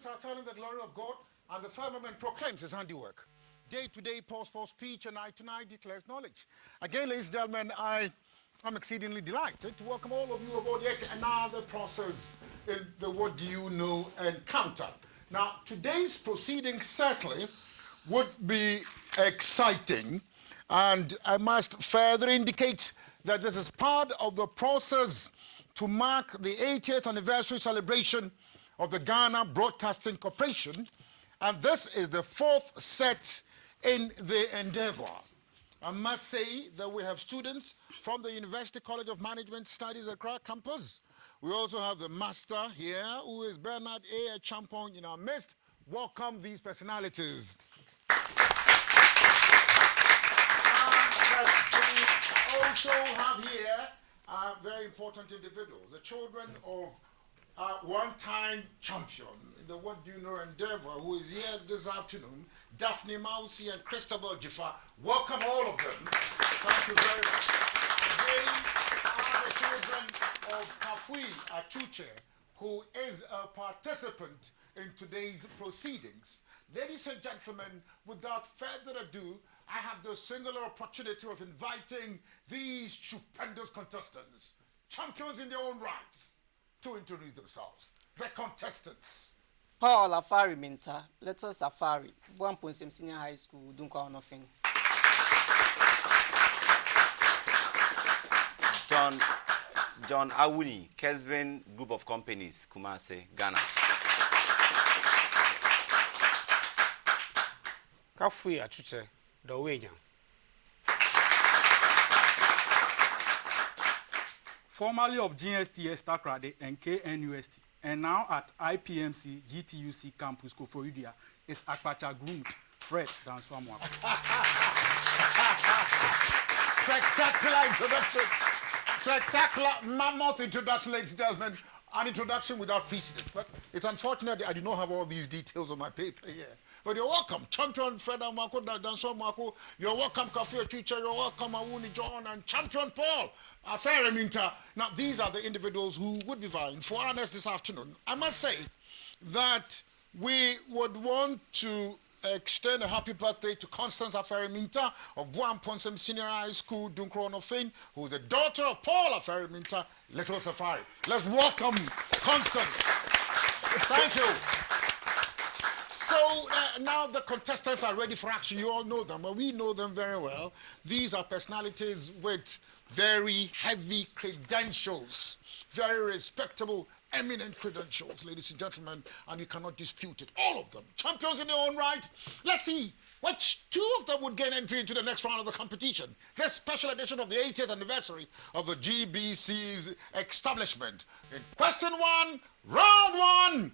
heavens are telling the glory of God, and the firmament proclaims his handiwork. Day to day pause for speech, and night to night declares knowledge. Again, ladies and gentlemen, I'm exceedingly delighted to welcome all of you aboard yet another process in the What Do You Know encounter. Now, today's proceeding certainly would be exciting, and I must further indicate that this is part of the process to mark the 80th anniversary celebration of the Ghana Broadcasting Corporation, and this is the fourth set in the endeavor. I must say that we have students from the University College of Management Studies Accra campus. We also have the master here, who is Bernard A. Champon in our midst. Welcome these personalities. We also have here very important individuals, the children of one-time champion in the What Do You Know endeavor, who is here this afternoon, Daphne Mausi and Christabel Jiffa. Welcome all of them. Thank you very much. They are the children of Kafui Achuche, who is a participant in today's proceedings. Ladies and gentlemen, without further ado, I have the singular opportunity of inviting these stupendous contestants, champions in their own rights, to introduce themselves. The contestants. Paul Afari Minta, Little Safari, 1.7 Senior High School, Dunkwanofin. John Awuni, Kesben Group of Companies, Kumase, Ghana. Kafui Achuche, Dowejan. Formerly of GSTS Takrade and KNUST, and now at IPMC GTUC Campus Koforidia, is Akpacha groomed Fred Danswamwa. Spectacular introduction. Spectacular mammoth introduction, ladies and gentlemen. An introduction without precedent. But it's unfortunate that I do not have all these details on my paper here. But you're welcome, champion Fred Danswamwa. You're welcome, Kafui Achuche. You're welcome, Awuni John, and champion Paul Afari Minta. Now, these are the individuals who would be vying for honors this afternoon. I must say that we would want to extend a happy birthday to Constance Afari Minta of Buam Ponsem Senior High School, Dunkwanofin, who is the daughter of Paul Afari Minta, Little Safari. Let's welcome Constance. Thank you. So now the contestants are ready for action. You all know them, but we know them very well. These are personalities with very heavy credentials, very respectable, eminent credentials, ladies and gentlemen, and you cannot dispute it. All of them, champions in their own right. Let's see which two of them would gain entry into the next round of the competition. This special edition of the 80th anniversary of the GBC's establishment. In question one, round one.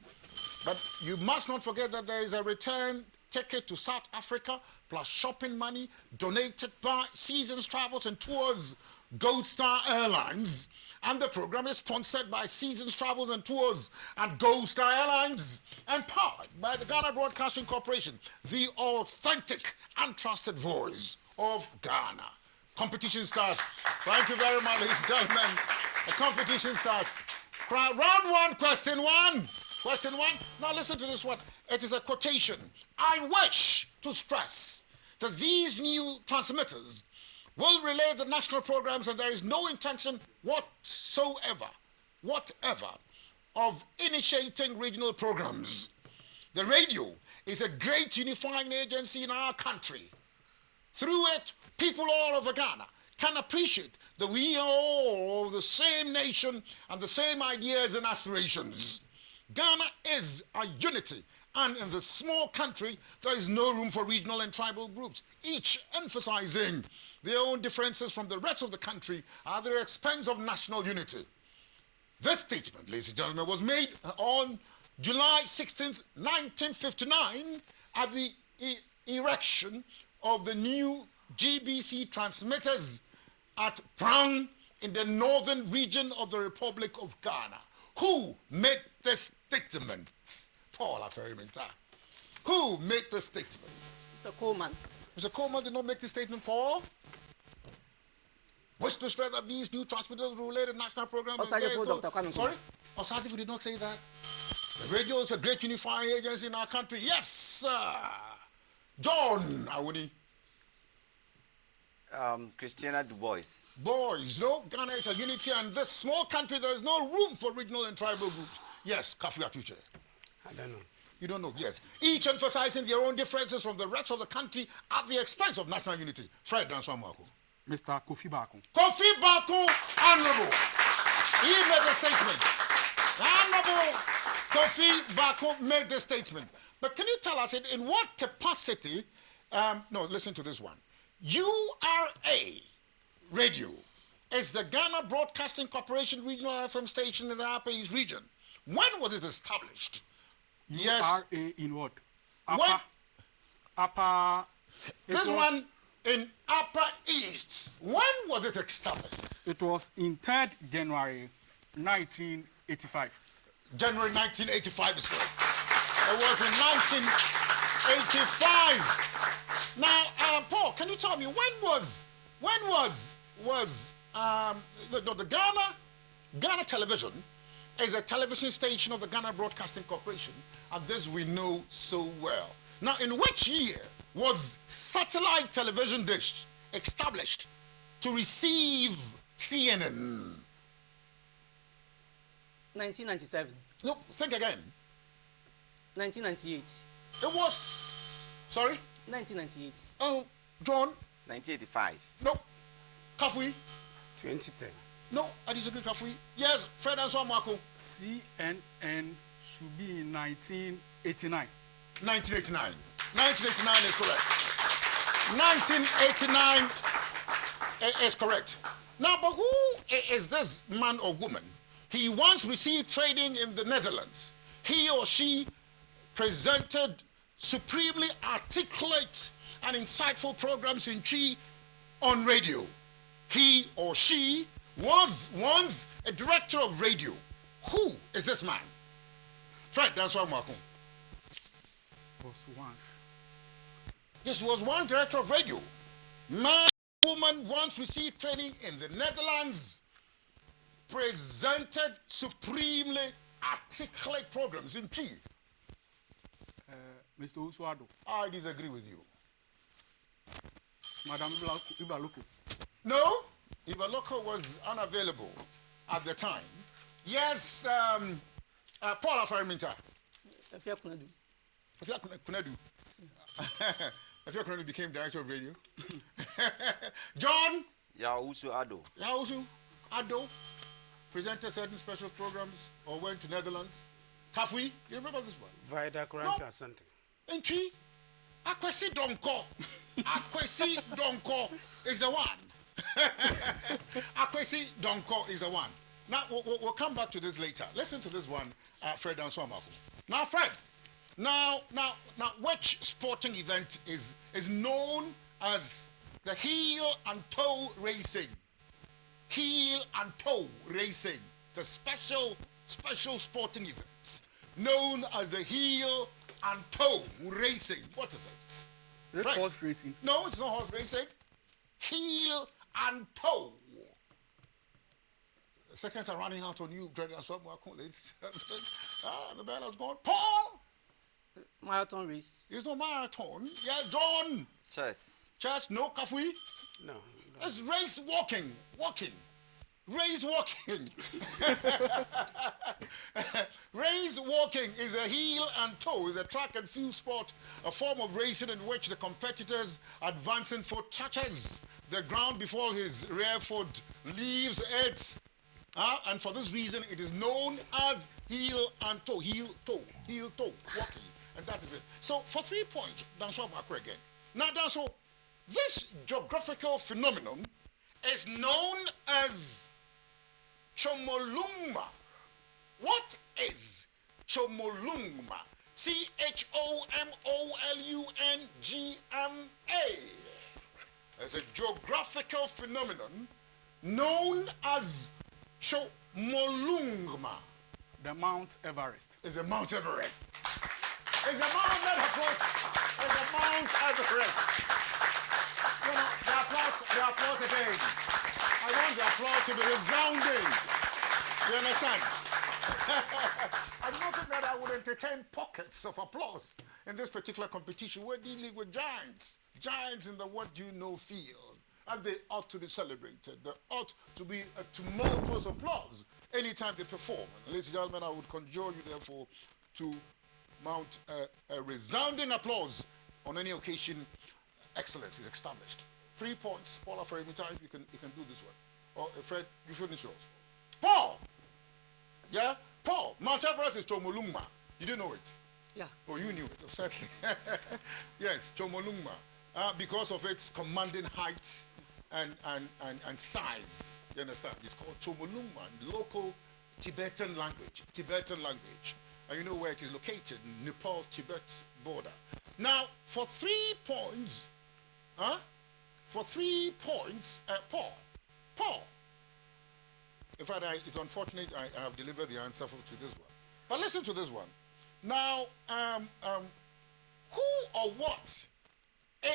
But you must not forget that there is a return ticket to South Africa plus shopping money donated by Seasons Travels and Tours Gold Star Airlines. And the program is sponsored by Seasons Travels and Tours and Gold Star Airlines and powered by the Ghana Broadcasting Corporation, the authentic and trusted voice of Ghana. Competition starts. Thank you very much, ladies and gentlemen. The competition starts. Round one, question one. Question one. Now listen to this one. It is a quotation. I wish to stress that these new transmitters will relay the national programs, and there is no intention whatever of initiating regional programs. The radio is a great unifying agency in our country. Through it, people all over Ghana can appreciate that we are all of the same nation and the same ideas and aspirations. Ghana is a unity, and in this small country, there is no room for regional and tribal groups, each emphasizing their own differences from the rest of the country at the expense of national unity. This statement, ladies and gentlemen, was made on July 16th, 1959 at the erection of the new GBC transmitters at Brown in the northern region of the Republic of Ghana. Who made this statement? Paul Afari Minta. Who made the statement? Mr. Coleman. Mr. Coleman did not make the statement, Paul. Wish to stress that these new transmitters will relate to national programs. Dr. Sorry? Osadifu did not say that. The radio is a great unifying agency in our country. Yes, sir. John Awuni. Christiana Du Bois. Boys, no, Ghana is a unity, and this small country, there is no room for regional and tribal groups. Yes, Kafi Atuche. I don't know. You don't know, yes. Each emphasizing their own differences from the rest of the country at the expense of national unity. Fred Danswamwako. Mr. Kofi Bakun. Kofi Bakun, Honorable. He made the statement. Honorable Kofi Bakun made the statement. But can you tell us in what capacity, no, listen to this one. URA Radio is the Ghana Broadcasting Corporation regional FM station in the Upper East region. When was it established? Yes. URA in what? When? Upper. This one in Upper East. When was it established? It was in 3rd January 1985. January 1985 is correct. It was in 1985. Now, Paul, can you tell me when was the Ghana Television is a television station of the Ghana Broadcasting Corporation, and this we know so well. Now, in which year was satellite television dish established to receive CNN? 1997. Look, think again. 1998. It was, sorry? 1998. Oh, John? 1985. No. Kafui? 2010. No, I disagree, Kafui. Yes, Fred and Swamwako. CNN should be in 1989. 1989. 1989 is correct. 1989 is correct. Now, but who is this man or woman? He once received training in the Netherlands. He or she presented supremely articulate and insightful programs in Chi on radio. He or she was once a director of radio. Who is this man? Fred, that's what I'm asking. Was once. This was one director of radio. Man, woman once received training in the Netherlands, presented supremely articulate programs in Chi. Mr. Uswado. I disagree with you. Madam Ibaloko. No, Ibaloko was unavailable at the time. Yes, Paul Afariminta. Afia Kunadu. Afia Kunadu. Afia Kunadu became director of radio. John. Yausu Ado. Yausu Ado presented certain special programs or went to Netherlands. Kafui, you remember this one? Vida Kuranta something. Entry. Akwesi Donko. Akwesi Donko is the one. Akwesi Donko is the one. Now, we'll come back to this later. Listen to this one, Fred Answamaku. Now, Fred, now, which sporting event is known as the heel and toe racing? Heel and toe racing. It's a special sporting event known as the heel and toe racing. What is it? Is it horse racing? No, it's not horse racing. Heel and toe. The seconds are running out on you, Dread and Swamwako, ladies. The bell has gone. Paul! Marathon race. It's no marathon. Yeah, John. Chess. Chess, no, Kafui. No. It's race walking. Race walking. Race walking is a heel and toe. It's a track and field sport, a form of racing in which the competitor's advancing foot touches the ground before his rear foot leaves it. And for this reason, it is known as heel and toe. Heel, toe walking. And that is it. So for 3 points, Danso Bakwe again. Now, Danso, this geographical phenomenon is known as Chomolungma. What is Chomolungma? Chomolungma. It's a geographical phenomenon known as Chomolungma. The Mount Everest. It's a Mount Everest. It's a Mount Everest. It's a Mount Everest. You know, the applause again. I want the applause to be resounding. You understand? I'm not saying that I would entertain pockets of applause in this particular competition. We're dealing with giants, giants in the what do you know field, and they ought to be celebrated. There ought to be a tumultuous applause anytime they perform. And ladies and gentlemen, I would conjure you, therefore, to mount a resounding applause on any occasion. Excellence is established. 3 points. Paula, for every time you can do this one. Or Fred, you finish yours. Paul. Yeah, Paul. Mount Everest is Chomolungma. You didn't know it. Yeah. Oh, you knew it, certainly. Yes, Chomolungma, because of its commanding height and size. You understand? It's called Chomolungma, local Tibetan language. And you know where it is located, Nepal-Tibet border. Now, for 3 points, Paul. In fact, it's unfortunate I have delivered the answer to this one. But listen to this one. Now, who or what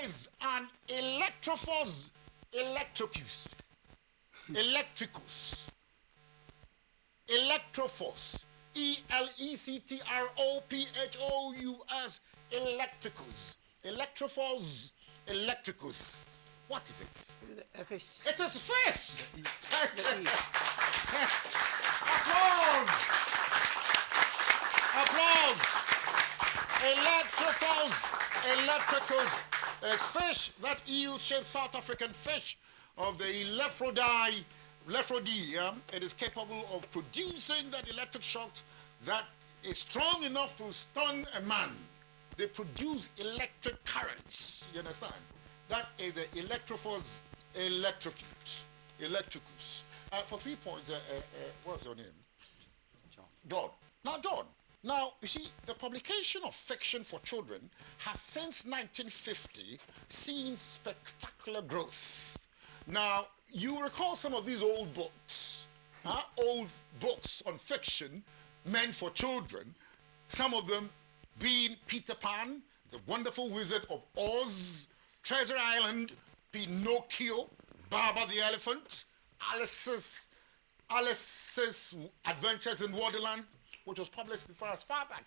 is an electrophos electrocus? Electrophos. Electrophos electricus. Electrophos electricus. What is it? A fish. It is fish. Applause. Applause. Electrophos electricus is fish, that eel-shaped South African fish of the Lephrodie. It is capable of producing that electric shock that is strong enough to stun a man. They produce electric currents. You understand? That is the electrophos electrocus. For 3 points, what's your name? John. Now, you see, the publication of fiction for children has since 1950 seen spectacular growth. Now, you recall some of these old books on fiction meant for children, some of them being Peter Pan, The Wonderful Wizard of Oz, Treasure Island, Pinocchio, Baba the Elephant, Alice's Adventures in Wonderland, which was published before as far back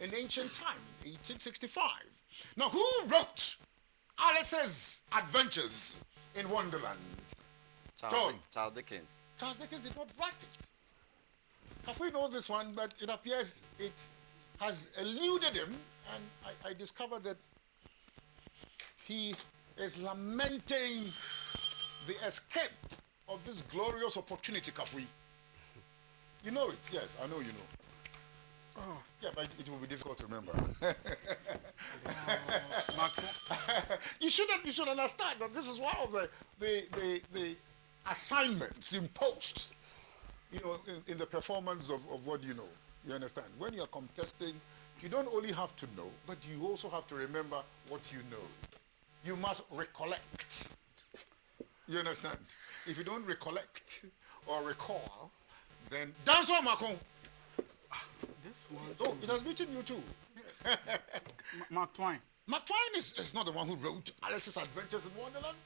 in ancient time, 1865. Now, who wrote Alice's Adventures in Wonderland? Charles Dickens. Charles Dickens did not write it. Kafui knows this one, but it appears it has eluded him, and I discovered that he is lamenting the escape of this glorious opportunity, Kafui. You know it, yes, I know you know. Oh. Yeah, but it will be difficult to remember. You should understand that this is one of the assignments imposed, you know, in the performance of what you know. You understand? When you are contesting, you don't only have to know, but you also have to remember what you know. You must recollect. You understand? If you don't recollect or recall, then dance on Macron. This one. Oh, it has beaten you too. Mark Twain. Mark Twain is not the one who wrote Alice's Adventures in Wonderland.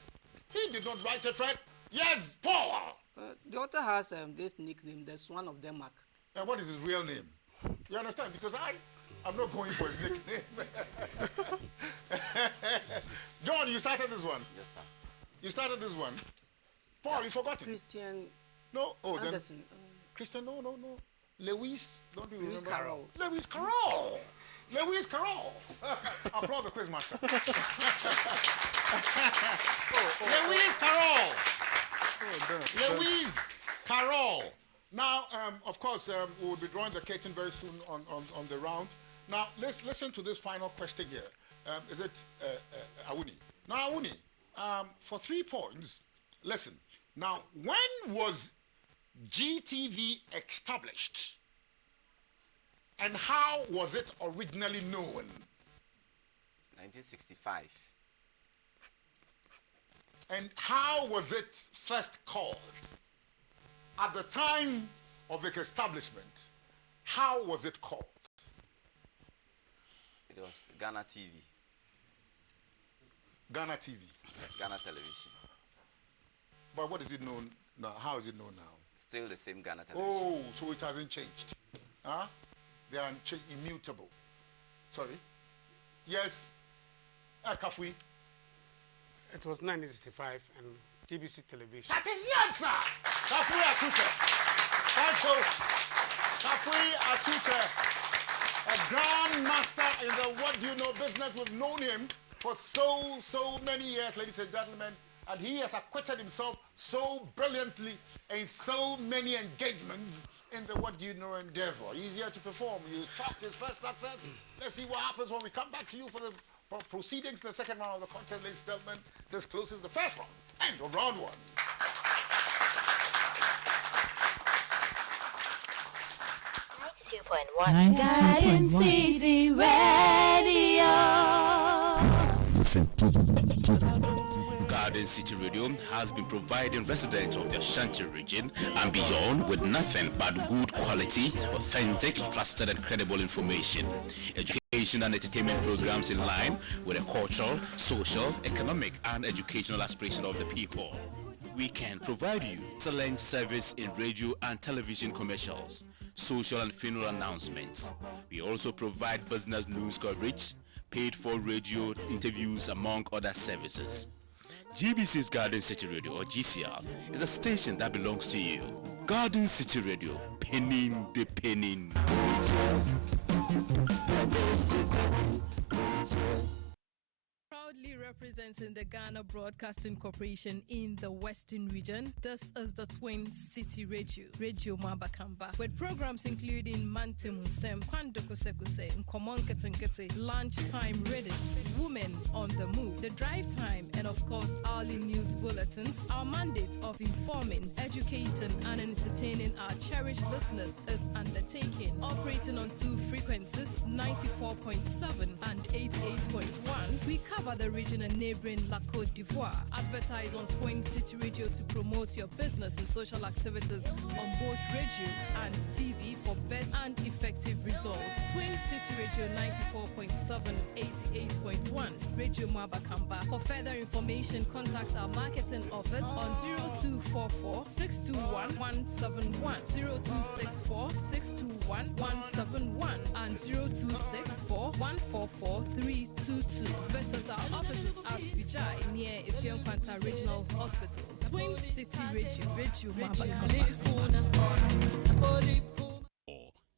He did not write it, right? Yes, Paul. The author has this nickname, the Swan of Denmark. And what is his real name? You understand? Because I'm not going for his nickname. John, you started this one. Yes, sir. You started this one. Paul, you forgot it. Christian No, Anderson. Christian, no. Lewis, don't you remember? Lewis Carroll. Lewis Carroll. Lewis Carroll. Applaud the quizmaster. Lewis Carroll. Lewis Carroll. Now, of course, we will be drawing the curtain very soon on the round. Now, let's listen to this final question here. Is it Awuni? Now, Awuni, for 3 points, listen. Now, when was GTV established? And how was it originally known? 1965. And how was it first called? At the time of its establishment, how was it called? It was Ghana TV. Ghana TV. Ghana Television. But what is it known now? How is it known now? Still the same Ghana Television. Oh, so it hasn't changed. Huh? They are immutable. Sorry. Yes. Kafui. It was 1965 and TBC television. That is the answer. Kafui Atute. Thank you. Kafui Atute, a grand master in the what do you know business. We've known him for so many years, ladies and gentlemen, and he has acquitted himself so brilliantly in so many engagements in the what do you know endeavor. He's here to perform. He's chalked his first success. Let's see what happens when we come back to you for the proceedings in the second round of the contest, ladies and gentlemen. This closes the first round. End of round one. 92.1 CD Radio. Garden City Radio has been providing residents of the Ashanti region and beyond with nothing but good quality, authentic, trusted and credible information, education and entertainment programs in line with the cultural, social, economic and educational aspiration of the people. We can provide you excellent service in radio and television commercials, social and funeral announcements. We also provide business news coverage, paid for radio interviews, among other services. GBC's Garden City Radio, or GCR, is a station that belongs to you. Garden City Radio, penning the penning. Proudly representing the Ghana Broadcasting Corporation in the Western region, this is the Twin City Radio, Radio Mabakamba, with programs including Mantemusem, Kwandokosekuse, Nkomonketenkete, Lunchtime Rhythms, Women on the Move, The Drive Time, and of course, early news bulletins. Our mandate of informing, educating, and entertaining our cherished listeners is undertaken, operating on two frequencies, 94.7 and 88.1. We cover the region and neighboring La Côte d'Ivoire. Advertise on Twin City Radio to promote your business and social activities on both radio and TV for best and effective results. Twin City Radio 94.7, 88.1, Radio Mabakamba. For further information, contact our marketing office on 0244 621 171, 0264 621 171, and 0264 144 322. Visit our offices at Vijay near Ifeankwanta Regional Hospital. Twin City Radio, Radio Mabakamba. Or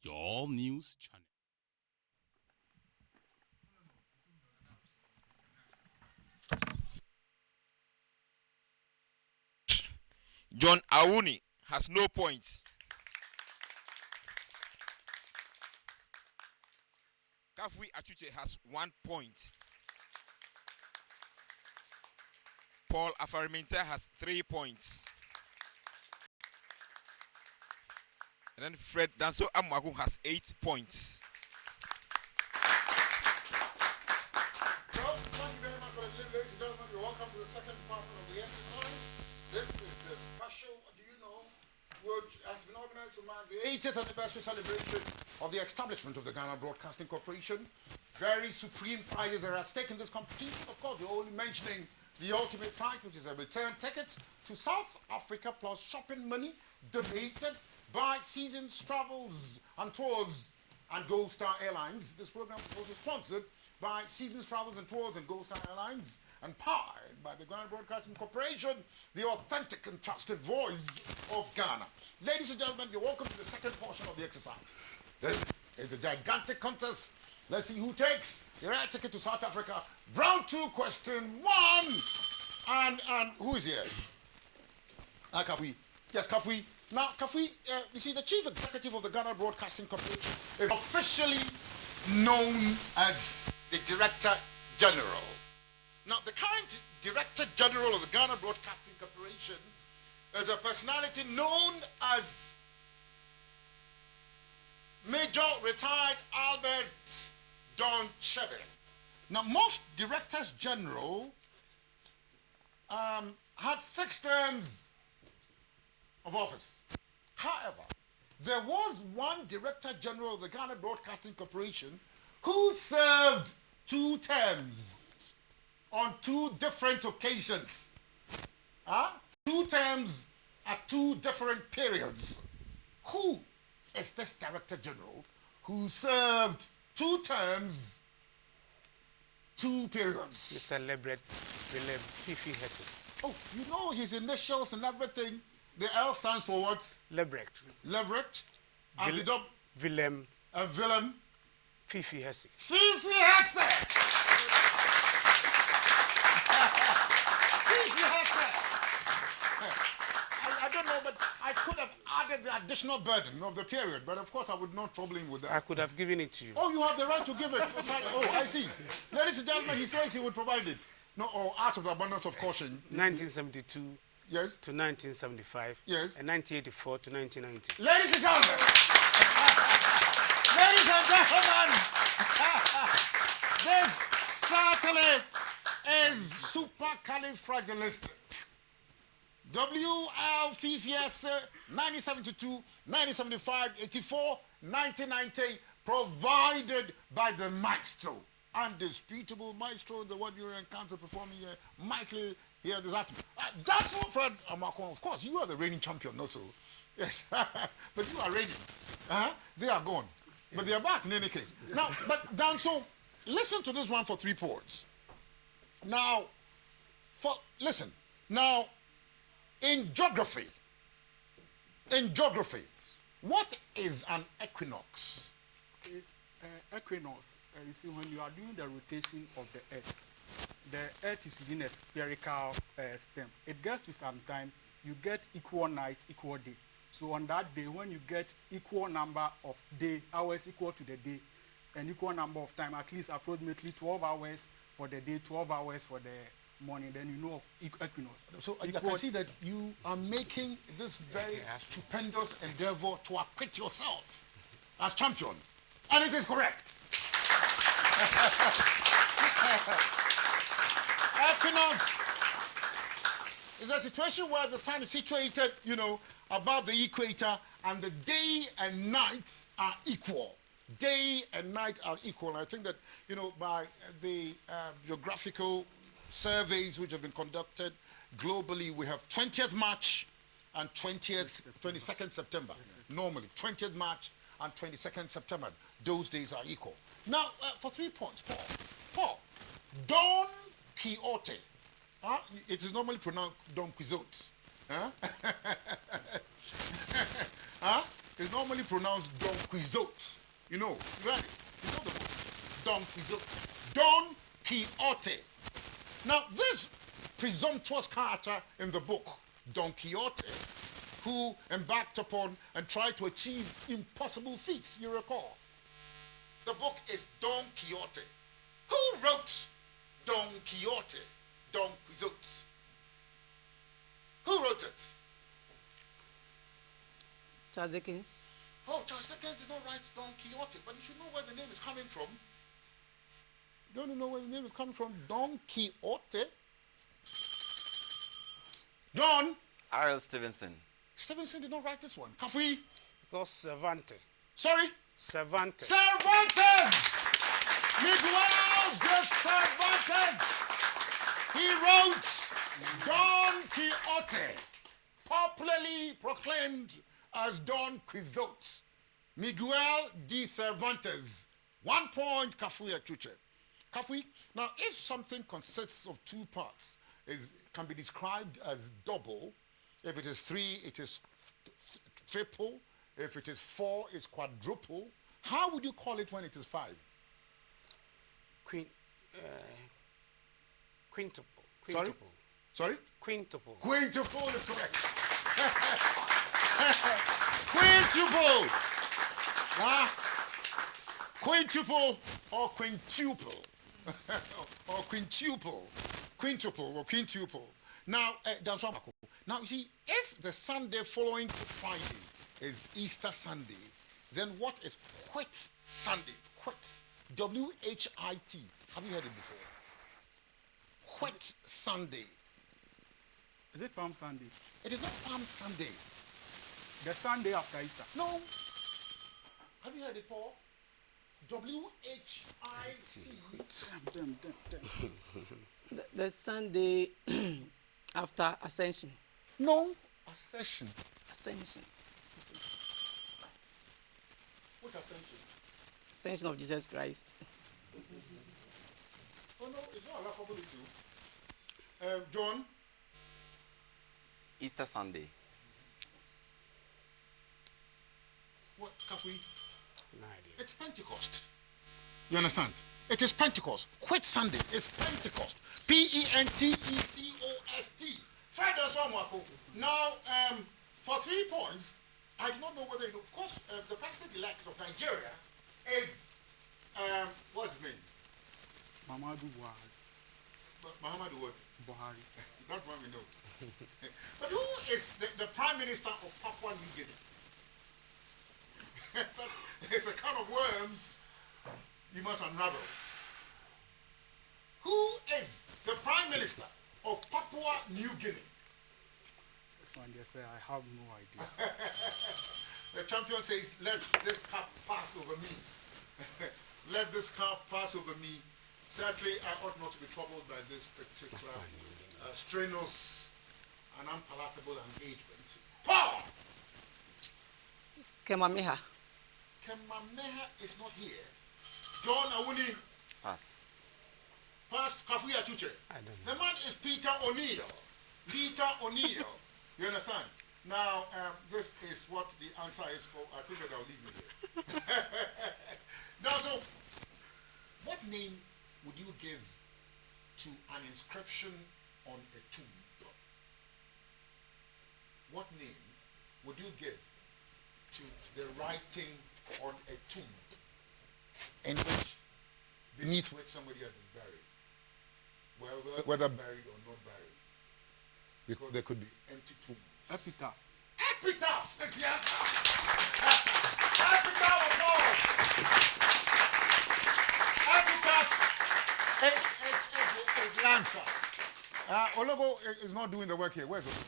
your all news channel. John Awuni has no points. Kafui Achuche has 1 point. Paul Afariminta has 3 points. And then Fred Danso Amwagu has 8 points. Well, thank you very much for the ladies and gentlemen. You're welcome to the second part of the exercise. This is the special, do you know, which has been organized to mark the 80th anniversary celebration of the establishment of the Ghana Broadcasting Corporation. Very supreme prizes are at stake in this competition. Of course, we're only mentioning the ultimate prize, which is a return ticket to South Africa plus shopping money donated by Seasons Travels and Tours and Gold Star Airlines. This program was also sponsored by Seasons Travels and Tours and Gold Star Airlines and powered by the Ghana Broadcasting Corporation, the authentic and trusted voice of Ghana. Ladies and gentlemen, you're welcome to the second portion of the exercise. This is a gigantic contest. Let's see who takes the right ticket to South Africa. Round 2, question 1. And who is here? Kafui. Yes, Kafui. Now, Kafui, you see, the chief executive of the Ghana Broadcasting Corporation is officially known as the Director General. Now, the current Director General of the Ghana Broadcasting Corporation is a personality known as Major Retired Albert Don Chebe. Now, most Directors General had fixed terms of office. However, there was one Director General of the Ghana Broadcasting Corporation who served 2 terms on 2 different occasions. 2 terms at 2 different periods. Who is this Director General who served 2 terms, 2 periods? Mr. Lebret Willem Fifi Hesse. Oh, you know his initials and everything. The L stands for what? Lebrecht. Leverage. And the dub. Willem Willem. Fifi Hesse. Fifi Hesse! Fifi Hesse! I don't know, but I could have added the additional burden of the period, but of course I would not trouble him with that. I could have given it to you. Oh, you have the right to give it. Oh, I see. Ladies and gentlemen, he says he would provide it. No, out of the abundance of caution. 1972 Yes. to 1975. Yes. And 1984 to 1990. Ladies and gentlemen. Ladies and gentlemen. This certainly is supercalifragilistic. WL FIFS 1972, 1975, 84, 1990, provided by the maestro. Undisputable maestro, the one you encounter performing here, Michael here this afternoon. That's what Fred Amakon, of course, you are the reigning champion, not so. Yes, but you are reigning. They are gone. But they are back in any case. Now, but Dan, so listen to this one for 3 points. Now, listen. Now, in geography, what is an equinox? Equinox, you see, when you are doing the rotation of the Earth is within a spherical stem. It gets to some time, you get equal night, equal day. So on that day, when you get equal number of hours equal to the day, and equal number of time, at least approximately 12 hours for the day, 12 hours for the morning, then you know of equinox. So I can see that you are making this very stupendous endeavor to acquit yourself as champion. And it is correct. Equinox is a situation where the sun is situated, above the equator, and the day and night are equal. Day and night are equal. And I think that, by the geographical surveys which have been conducted globally, we have 20th March and 22nd September. Normally, 20th March and 22nd September. Those days are equal. Now, for 3 points, Paul. Don Quixote. It is normally pronounced Don Quixote. It's normally pronounced Don Quixote. You read it. You know the book. Don Quixote. Don Quixote. Now, this presumptuous character in the book, Don Quixote, who embarked upon and tried to achieve impossible feats, you recall. The book is Don Quixote. Who wrote Don Quixote? Don Quixote. Who wrote it? Charles Dickens. Oh, Charles Dickens did not write Don Quixote, but you should know where the name is coming from. Don't you know where the name is coming from? Don Quixote. John. R.L. Stevenson. Stevenson did not write this one. Kafui. Because Cervantes. Sorry? Cervantes. Cervantes! Miguel de Cervantes! He wrote Don Quixote, popularly proclaimed as Don Quixote. Miguel de Cervantes. 1 point, Kafui Achuche. Kafui, now if something consists of 2 parts, can be described as double. If it is 3, it is triple. If it is 4, it's quadruple. How would you call it when it is 5? Quintuple. Sorry? Quintuple. Quintuple is correct. Quintuple. Quintuple or quintuple. Or quintuple. Quintuple or quintuple. Now, now you see, if the Sunday following Good Friday is Easter Sunday, then what is Whit Sunday? Whit. W-H-I-T. Have you heard it before? Whit Sunday. Is it Palm Sunday? It is not Palm Sunday. The Sunday after Easter. No. Have you heard it, Paul? W-H-I-T. The Sunday after Ascension. No. Ascension. Ascension. ascension? Ascension of Jesus Christ. Oh no, it's not laughable to you. John? Easter Sunday. What, Kafui? No idea. It's Pentecost. You understand? It is Pentecost. Quit Sunday. It's Pentecost. Pentecost. Friday Swamwako. Now, for 3 points, I do not know whether you know. Of course, the president-elect of Nigeria is, what's his name? Muhammadu Buhari. Muhammadu what? Buhari. That one we know. But who is the prime minister of Papua New Guinea? It's a kind of worms you must unravel. Who is the prime minister of Papua New Guinea? This one they say I have no idea. The champion says, let this cup pass over me. Let this cup pass over me. Certainly, I ought not to be troubled by this particular strenuous and unpalatable engagement. Power! Kemameha. Kemameha is not here. John Awuni. Pass. Past Kafuya Chuche. I don't know. The man is Peter O'Neill. Peter O'Neill. You understand? Now, this is what the answer is for. I think that I'll leave you here. Now, so, what name would you give to an inscription on a tomb? What name would you give to the writing on a tomb in which, beneath which somebody has been buried? Well, whether buried or not buried, because there could be empty tombs. Epitaph. Epitaph is the answer. Epitaph of God. Epitaph is the answer. Ologo is not doing the work here. Where's Ologo?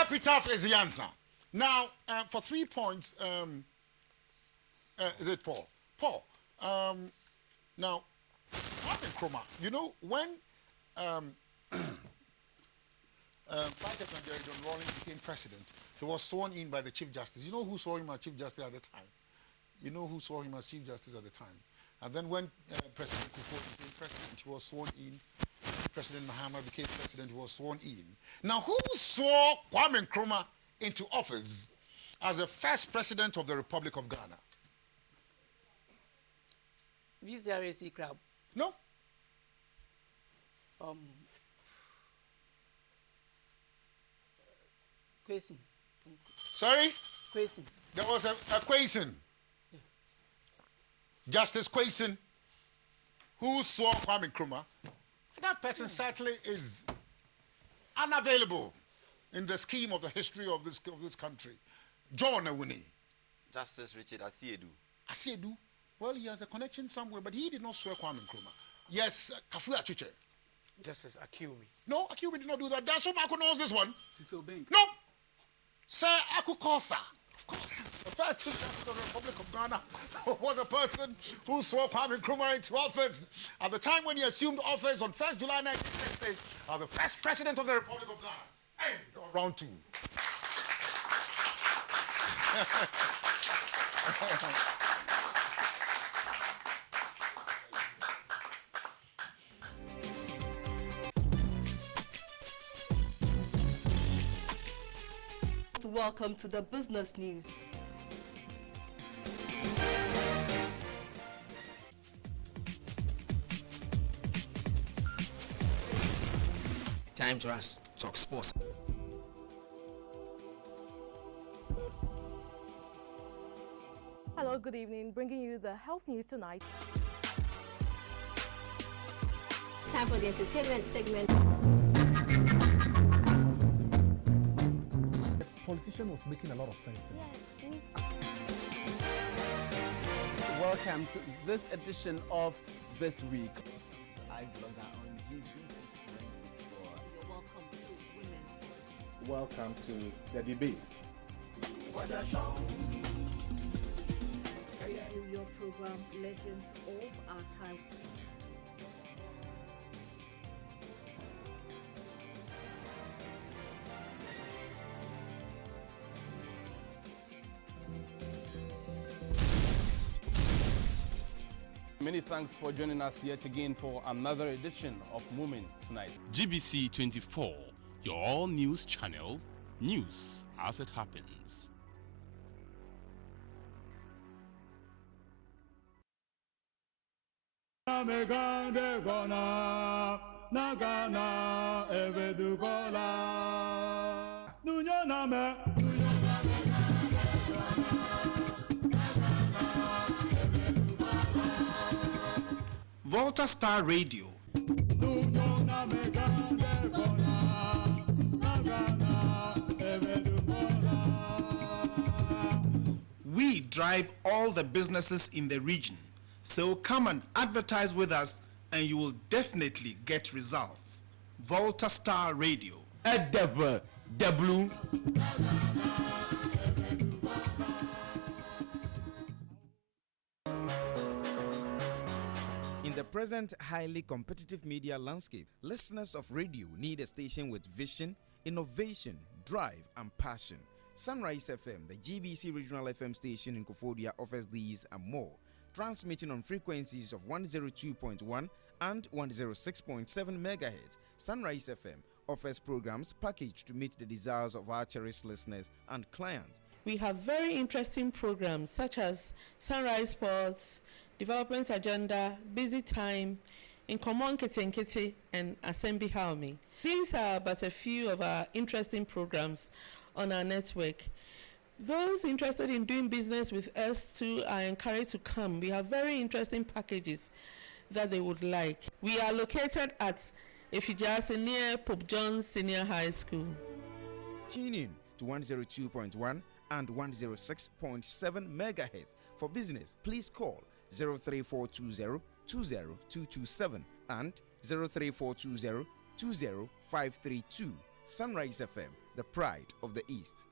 Epitaph is the answer. Now, for 3 points, is it Paul? Paul. Now, Kwame Nkrumah, you know, when Vice President John Rawlings became president, he was sworn in by the Chief Justice. You know who swore him as Chief Justice at the time? You know who swore him as Chief Justice at the time? And then when President Kufuor became president, he was sworn in. President Mahama became president, he was sworn in. Now, who swore Kwame Nkrumah into office as the first president of the Republic of Ghana? VCRAC crowd. No? Kwesi. Sorry? Kwesi. There was a Quayson. Justice Quayson, who swore Kwame Nkrumah. That person certainly is unavailable in the scheme of the history of this country. John Awuni. Justice Richard Asiedu. Asiedu? Well, he has a connection somewhere, but he did not swear Kwame Nkrumah. Yes, Kafuya Chuche. Justice Akiumi. No, Akiumi did not do that. Dasho Marco knows this one. Cecil Bank. No. Sir Akukosa. Of course. The first Chief Justice of the Republic of Ghana was a person who swore Kwame Nkrumah into office at the time when he assumed office on 1st July 1960 as the first president of the Republic of Ghana. End of round 2. Welcome to the business news. Time to us talk sports. Hello, good evening. Bringing you the health news tonight. Time for the entertainment segment. Politician was making a lot of sense to me. Yes, me too. Welcome to this edition of This Week. I blogger on GTV 24. Welcome to Women's Voice. Welcome to the debate. Your program, Legends of Our Time. Many thanks for joining us yet again for another edition of Moment Tonight. GBC 24, your all news channel, news as it happens. Volta Star Radio. We drive all the businesses in the region. So come and advertise with us and you will definitely get results. Volta Star Radio. In the present highly competitive media landscape, listeners of radio need a station with vision, innovation, drive, and passion. Sunrise FM, the GBC regional FM station in Kofodia, offers these and more. Transmitting on frequencies of 102.1 and 106.7 MHz, Sunrise FM offers programs packaged to meet the desires of our cherished listeners and clients. We have very interesting programs such as Sunrise Sports, Development Agenda, Busy Time, In Common Kete and Assembly Haumi. These are but a few of our interesting programs on our network. Those interested in doing business with us too are encouraged to come. We have very interesting packages that they would like. We are located at Ifijase near Pope John Senior High School. Tune in to 102.1 and 106.7 MHz. For business, please call 03420 20227 and 03420 20532. Sunrise FM, the pride of the East.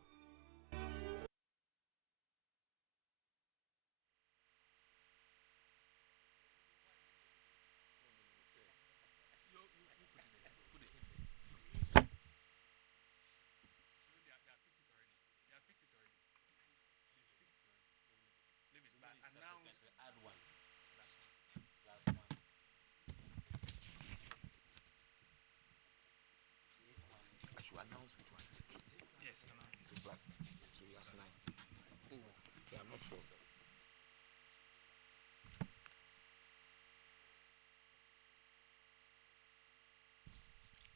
Announce which one? 8. Yes, announce. So plus. So he has 9. So I'm not sure.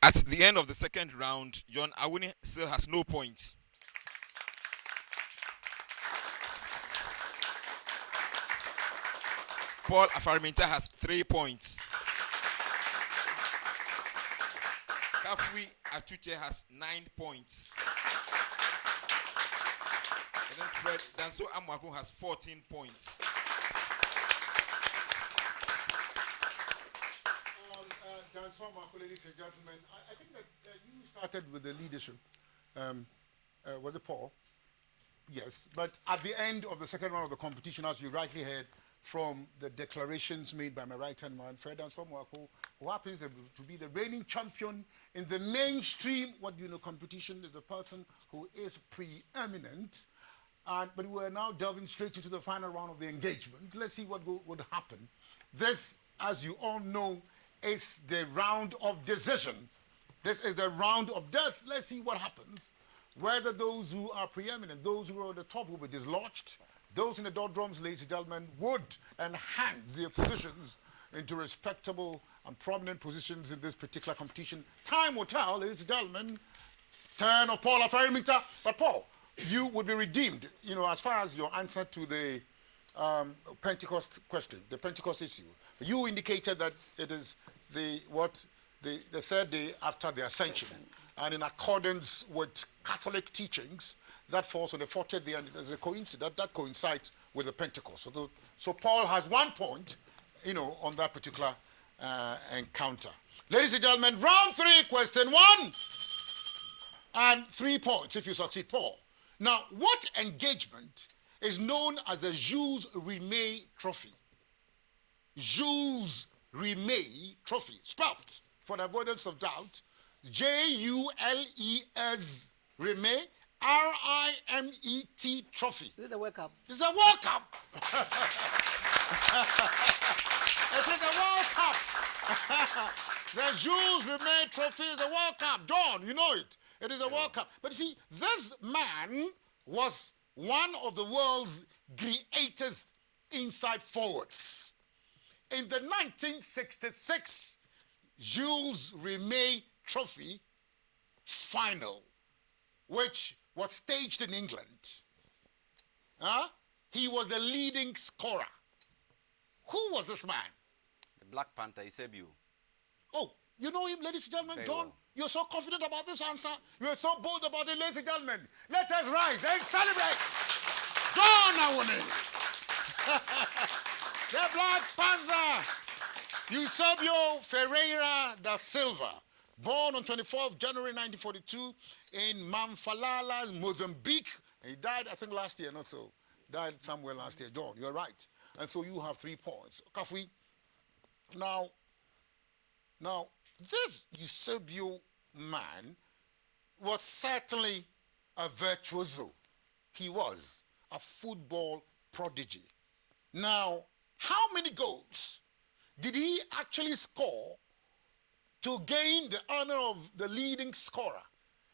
At the end of the second round, John Awuni still has no points. Paul Afariminta has 3 points. Kafui Achuche has 9 points. And then Fred Danso Amwaku has 14 points. Danso Amwaku, ladies and gentlemen, I think that you started with the leadership. Was it Paul? Yes, but at the end of the second round of the competition, as you rightly heard from the declarations made by my right-hand man, Fred Danso Amwaku, who happens to be the reigning champion in the mainstream, competition, is a person who is preeminent. But we're now delving straight into the final round of the engagement. Let's see what would happen. This, as you all know, is the round of decision. This is the round of death. Let's see what happens. Whether those who are preeminent, those who are at the top will be dislodged. Those in the doldrums, ladies and gentlemen, would enhance their positions into respectable and prominent positions in this particular competition. Time will tell, ladies and gentlemen. Turn of Paul Afariminta. But Paul, you would be redeemed, as far as your answer to the Pentecost question, the Pentecost issue. You indicated that it is the third day after the Ascension. And in accordance with Catholic teachings, that falls on the 40th day, and there's a coincidence that coincides with the Pentecost. So Paul has 1 point, on that particular encounter. Ladies and gentlemen, round 3, question 1. And 3 points if you succeed, Paul. Now, what engagement is known as the Jules Rimet Trophy? Jules Rimet Trophy, spelt for the avoidance of doubt, Jules Rimet, RIMET Trophy. Is it the World Cup? It's a World Cup. It is a World Cup. The Jules Rimet Trophy is a World Cup. John, you know it. It is a World Cup. But you see, this man was one of the world's greatest inside forwards. In the 1966 Jules Rimet Trophy final, which was staged in England, he was the leading scorer. Who was this man? The Black Panther, Isebio. Oh, you know him, ladies and gentlemen? Very John, well. you're so confident about this answer. You're so bold about it, ladies and gentlemen. Let us rise and celebrate John Awuni. The Black Panther, Eusebio Ferreira da Silva, born on 24th January 1942 in Mamfalala, Mozambique. He died, I think, last year, not so. Died somewhere last year. John, you're right. And so you have 3 points. Kafui, now, this Eusebio man was certainly a virtuoso. He was a football prodigy. Now, how many goals did he actually score to gain the honor of the leading scorer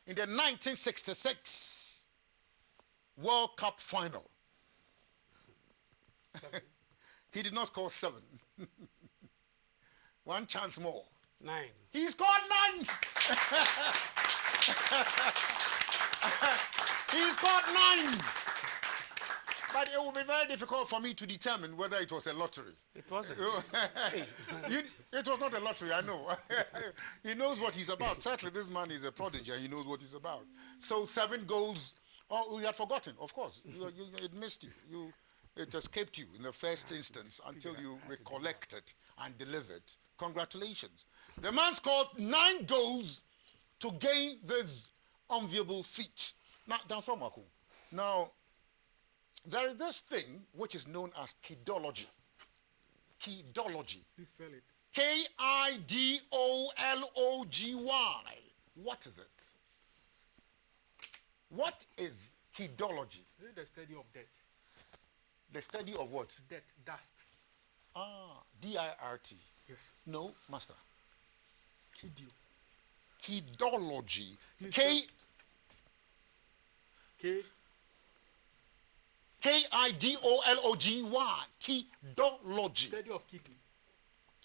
in the 1966 World Cup final? 7. He did not score 7. One chance more. 9. He scored 9. He scored 9. But it would be very difficult for me to determine whether it was a lottery. It wasn't. It was not a lottery, I know. He knows what he's about. Certainly, this man is a prodigy, and he knows what he's about. So 7 goals. Oh, we had forgotten, of course. It missed you. It escaped you in the first instance until you recollected and delivered. Congratulations. The man scored 9 goals to gain this enviable feat. Now, there is this thing which is known as kidology. Kidology. Please spell it. Kidology. What is it? What is kidology? This is the study of death. The study of what? Death, dust. D-I-R-T. Yes. No, master. Kidio. Kidology. Kidology. Kidology. Study of kidney.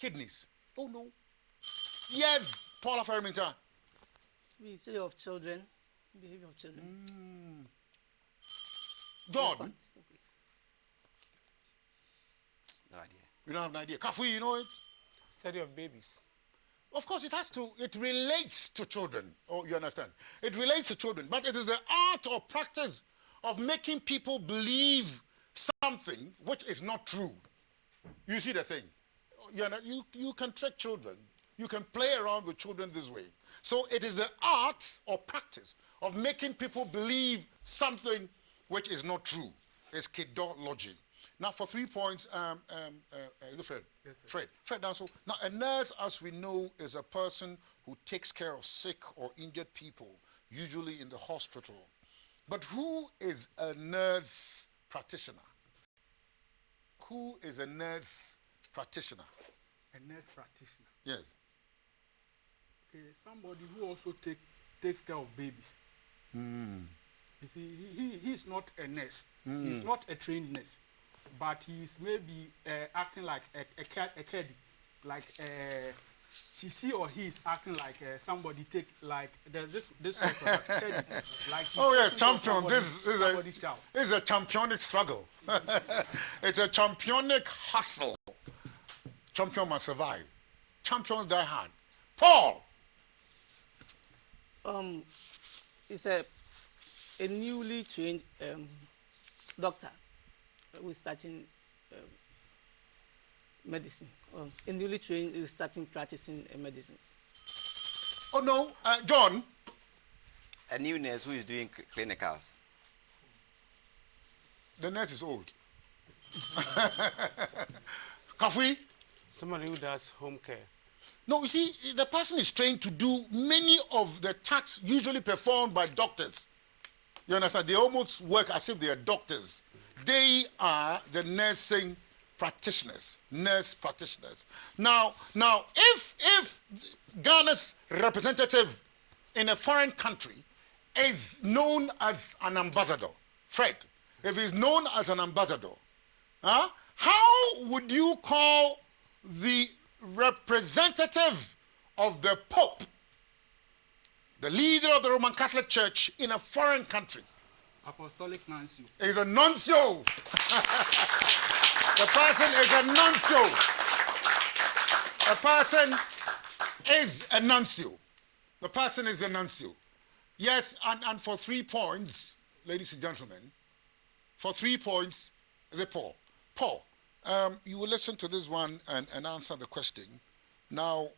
Kidneys. Oh no. Yes, Paula Ferminta. We say of children, behavior of children. John. No idea. You don't have an idea. Kafui, you know it? Study of babies. Of course, it relates to children. Oh, you understand? It relates to children, but it is the art or practice of making people believe something which is not true. You see the thing? You can trick children. You can play around with children this way. So it is the art or practice of making people believe something which is not true. It's kidology. Now, for 3 points, Fred. Yes, sir. Fred, so now a nurse, as we know, is a person who takes care of sick or injured people, usually in the hospital. But who is a nurse practitioner? Who is a nurse practitioner? A nurse practitioner. Yes. Okay, somebody who also takes care of babies. You see, he's not a nurse. He's not a trained nurse. But he's maybe acting like a caddy, like she or he is acting like somebody take like there's this sort of caddy, like champion. This is a championic struggle. It's a championic hustle. Champion must survive. Champions die hard. Paul. It's a newly trained doctor who's starting medicine. A newly trained who's starting practicing medicine. Oh no, John. A new nurse who is doing clinicals. The nurse is old. Kafui? Somebody who does home care. No, you see, the person is trained to do many of the tasks usually performed by doctors. You understand? They almost work as if they are doctors. They are the nursing practitioners, nurse practitioners. Now, if Ghana's representative in a foreign country is known as an ambassador, Fred, if he's known as an ambassador, how would you call the representative of the Pope, the leader of the Roman Catholic Church in a foreign country? Apostolic nuncio. Is a nuncio. The person is a nuncio. The person is a nuncio. The person is a nuncio. Yes, and for 3 points, ladies and gentlemen, for 3 points, the Paul. Paul, you will listen to this one and answer the question. Now,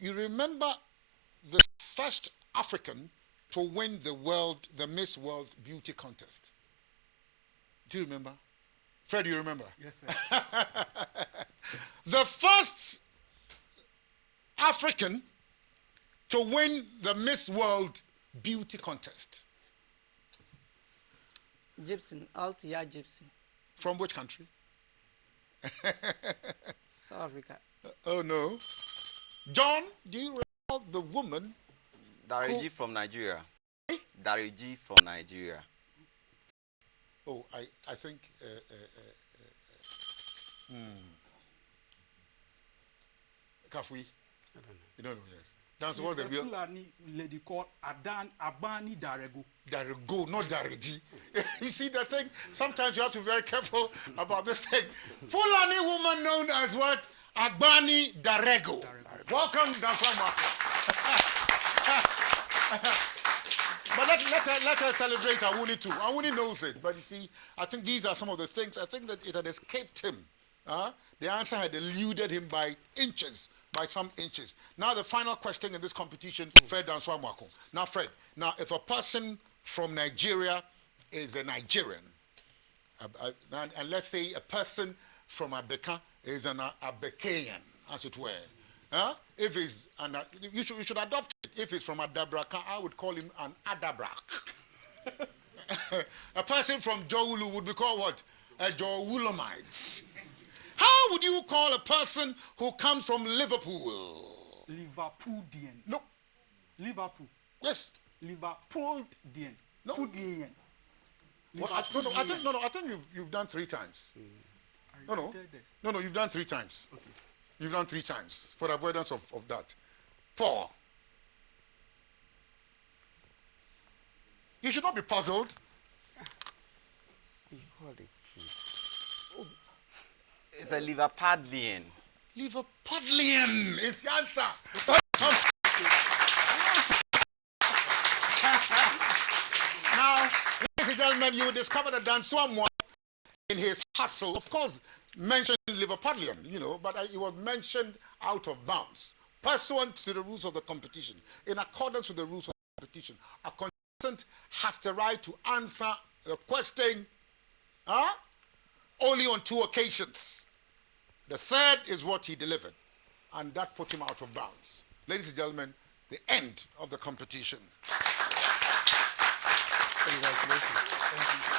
you remember the first African to win the Miss World Beauty Contest. Do you remember? Fred, you remember? Yes, sir. The first African to win the Miss World Beauty Contest. Gibson, Althea Gibson. From which country? South Africa. Oh, no. John, do you recall the woman? Dariji from Nigeria. Dariji from Nigeria. Oh, I think... Kafui? I don't know. You don't know, yes. That's what the real... Fulani lady called Abani Darego. Darego, not Dariji. You see the thing? Sometimes you have to be very careful about this thing. Fulani woman known as what? Agbani Darego. Welcome, Dansama. But let her celebrate Awuni too. Awuni knows it, but you see, I think these are some of the things. I think that it had escaped him. The answer had eluded him by inches, by some inches. Now the final question in this competition, Fred Danswamwako. Now Fred, if a person from Nigeria is a Nigerian, and let's say a person from Abeka is an Abekayan, as it were. If he's you should adopt it. If it's from Adabraka, I would call him an Adabrak. A person from Jowulu would be called what? A Jowulomite. How would you call a person who comes from Liverpool? Liverpoolian. No. Liverpool. Yes. Liverpoolian. No. Pudian. Well, I think you've done 3 times. No, you've done 3 times. Okay. You've done 3 times for the avoidance of that. 4. You should not be puzzled. It's a Liverpudlian. Liverpudlian is the answer. Now, ladies and gentlemen, you will discover that Dan Swamwa in his hustle, of course, mentioned Liverpudlian, but it was mentioned out of bounds, pursuant to the rules of the competition. In accordance with the rules of the competition, a contestant has the right to answer the question only on 2 occasions. The third is what he delivered, and that put him out of bounds. Ladies and gentlemen, the end of the competition. Congratulations. Thank you.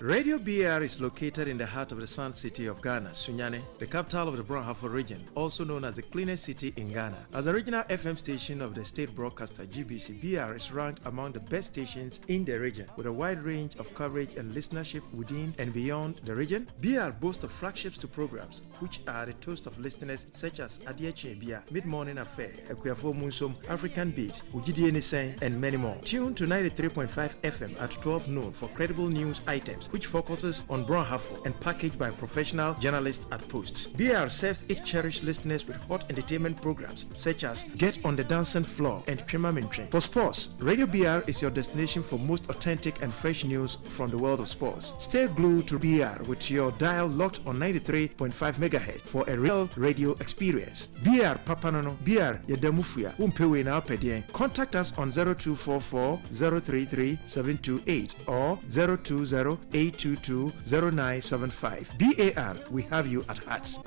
Radio BR is located in the heart of the Sun City of Ghana, Sunyane, the capital of the Brahafo region, also known as the cleanest city in Ghana. As a regional FM station of the state broadcaster GBC, BR is ranked among the best stations in the region, with a wide range of coverage and listenership within and beyond the region. BR boasts of flagships to programs, which are the toast of listeners such as Adieche Bia, Mid-Morning Affair, Ekuafo Munsom, African Beat, Ujidi Enisen, and many more. Tune to 93.5 FM at 12 noon for credible news items, which focus focuses on Brahafo and packaged by professional journalists at Post. BR serves its cherished listeners with hot entertainment programs such as Get on the Dancing Floor and Trima Mintre. For sports, Radio BR is your destination for most authentic and fresh news from the world of sports. Stay glued to BR with your dial locked on 93.5 MHz for a real radio experience. BR Papanono, BR Yadamufuya, Umpewe na Pedien. Contact us on 0244 033 728 or 020 822 0975. BAR, we have you at heart.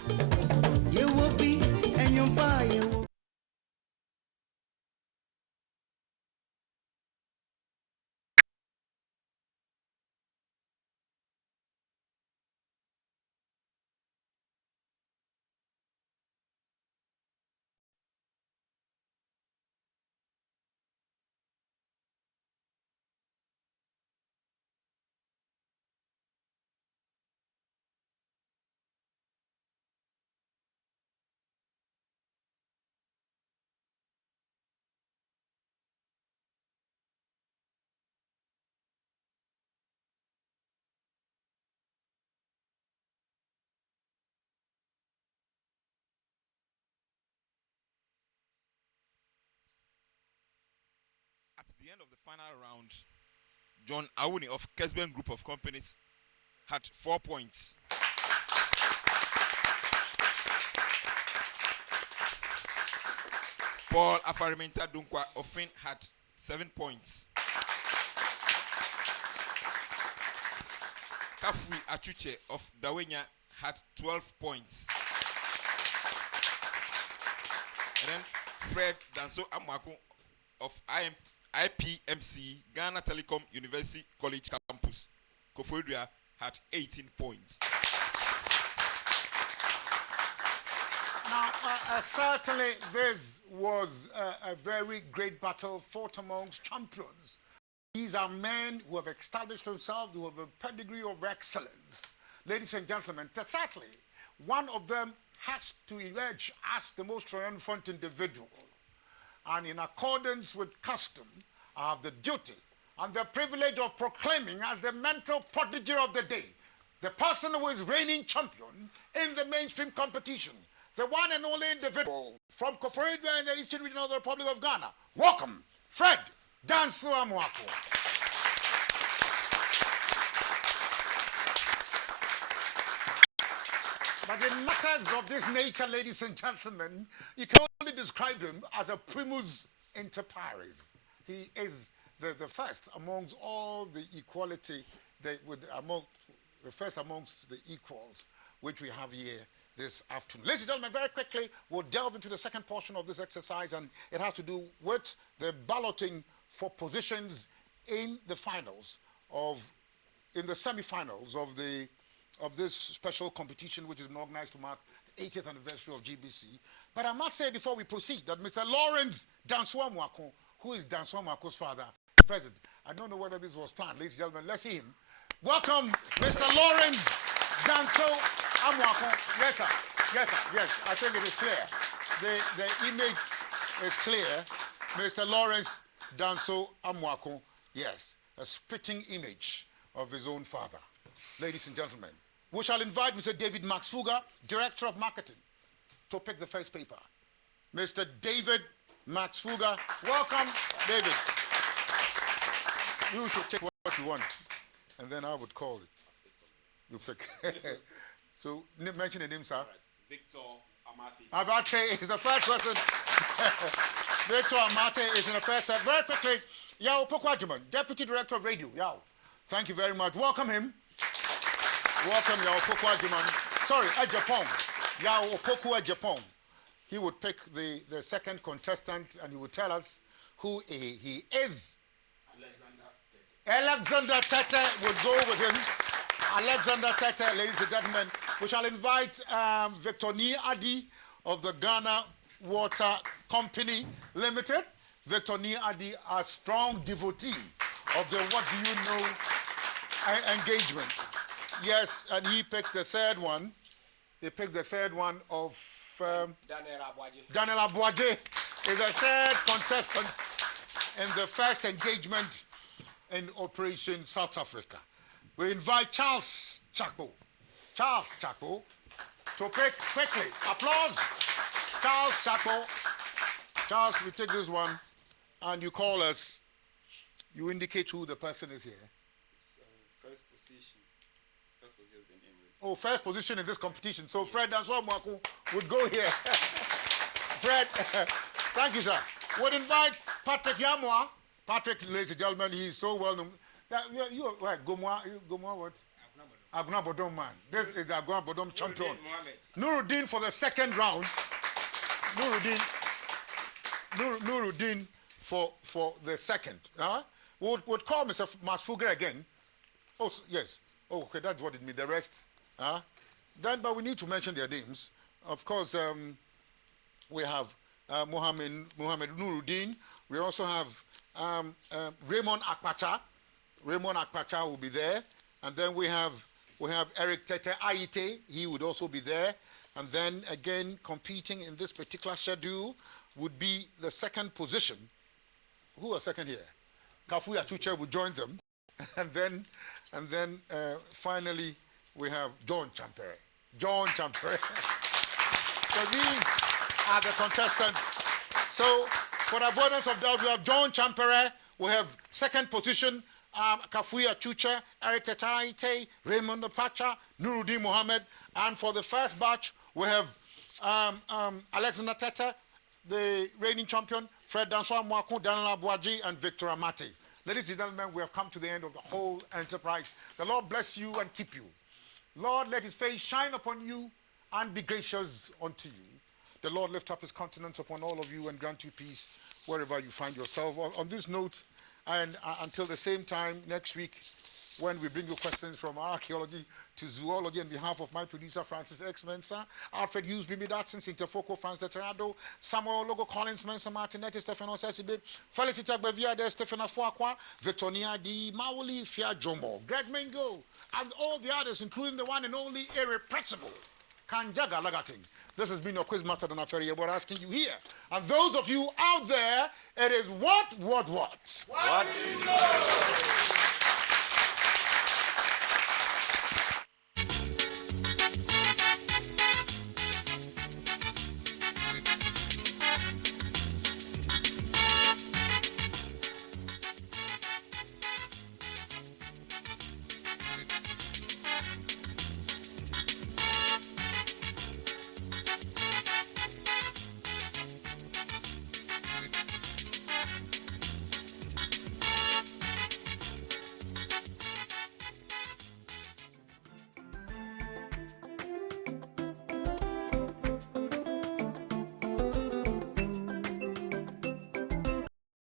You will be and you'll buy you. At the end of the final round, John Awuni of Kesben Group of Companies had 4 points. Paul Afarimenta Dunkwa of Fin had 7 points. Kafui Achuche of Dawenya had 12 points. And then Fred Danso Amwaku of IPMC Ghana Telecom University College Campus, Koforidua, had 18 points. Now, certainly this was a very great battle fought amongst champions. These are men who have established themselves, who have a pedigree of excellence. Ladies and gentlemen, certainly one of them has to emerge as the most triumphant individual. And in accordance with custom, I have the duty and the privilege of proclaiming as the mental prodigy of the day, the person who is reigning champion in the mainstream competition, the one and only individual from Koforidua in the Eastern region of the Republic of Ghana. Welcome, Fred Danso Amwako. But in matters of this nature, ladies and gentlemen, you can only describe him as a primus inter pares. He is the first amongst all the equality, the first amongst the equals, which we have here this afternoon. Ladies and gentlemen, very quickly, we'll delve into the second portion of this exercise, and it has to do with the balloting for positions in the finals in the semi-finals of this special competition, which is organized to mark the 80th anniversary of GBC. But I must say before we proceed that Mr. Lawrence Danso Amwako, who is Danso Amwako's father, is present. I don't know whether this was planned. Ladies and gentlemen, let's see him. Welcome, Mr. Lawrence Danso Amwako. Yes, sir. Yes, sir. Yes, I think it is clear. The image is clear. Mr. Lawrence Danso Amwako, yes, a spitting image of his own father. Ladies and gentlemen, we shall invite Mr. David Maxfuga, Director of Marketing, to pick the first paper. Mr. David Maxfuga, welcome, David. You should take what you want, and then I would call it. You pick. So, mention the name, sir. Victor Amate. Amate is the first person. Victor Amate is in the first set. Very quickly, Yao Pokwajiman, Deputy Director of Radio. Yao, thank you very much. Welcome him. Welcome Yao Pokwajiman. Sorry, Ejapong. Yao Opoku Ejapong. He would pick the second contestant and he would tell us who he is. Alexander Tete would go with him. Alexander Tete, ladies and gentlemen. We shall invite Victor Ni Adi of the Ghana Water Company Limited. Victor Ni Adi, a strong devotee of the What Do You Know engagement. Yes, and he picks the third one. He picked the third one of Daniel Abwaje is a third contestant in the first engagement in Operation South Africa. we invite Charles Chakpo. Charles Chakpo to pick quickly. Applause. Charles Chakpo. Charles, we take this one and you call us. You indicate who the person is here. First position. First position has been named. Oh, first position in this competition. So Fred Danswa would go here. Fred, thank you, sir. Would invite Patrick Yamwa. Patrick, ladies and gentlemen, he is so well known. You're right, Gomwa what? Aguna Bodom man. This is the Aguna Bodom champion. Nuruddin for the second round. Nuruddin for the second. Would call Mr. Masfuger again. Oh, yes. Oh, okay, that's what it means. The rest. Then, but we need to mention their names. Of course, we have Mohammed Nuruddin. We also have Raymond Akpacha. Raymond Akpacha will be there. And then we have Eric Tete Aite. He would also be there. And then again, competing in this particular schedule would be the second position. Who are second here? Kafuya Chuche would join them. And then finally, we have John Champere. John Champere. So these are the contestants. So for the avoidance of doubt, we have John Champere. We have second position, Kafuya Chuche, Eric Tetaite, Raymond Pacha, Nuruddin Mohammed. And for the first batch, we have Alexander Tete, the reigning champion, Fred Danswa Mwaku, Daniel Abuaji, and Victor Amati. Ladies and gentlemen, we have come to the end of the whole enterprise. The Lord bless you and keep you. Lord, let his face shine upon you and be gracious unto you. The Lord lift up his countenance upon all of you and grant you peace wherever you find yourself. On this note, and until the same time next week, when we bring you questions from archaeology to zoology on behalf of my producer, Francis X. Mensah, Alfred Hughes, Bimi Datson, Interfoco, France de Terrado, Samuel Logo, Collins, Mensah, Martinetti, Stefano Sessibe, Felicity Agbevia, de Stefano Fuaqua, Victoria Di Mauli, Fia Jomo, Greg Mingo, and all the others, including the one and only irrepressible Kanjaga Lagating. This has been your Quizmaster Dana Ferry. We're asking you here. And those of you out there, it is what? What do you know?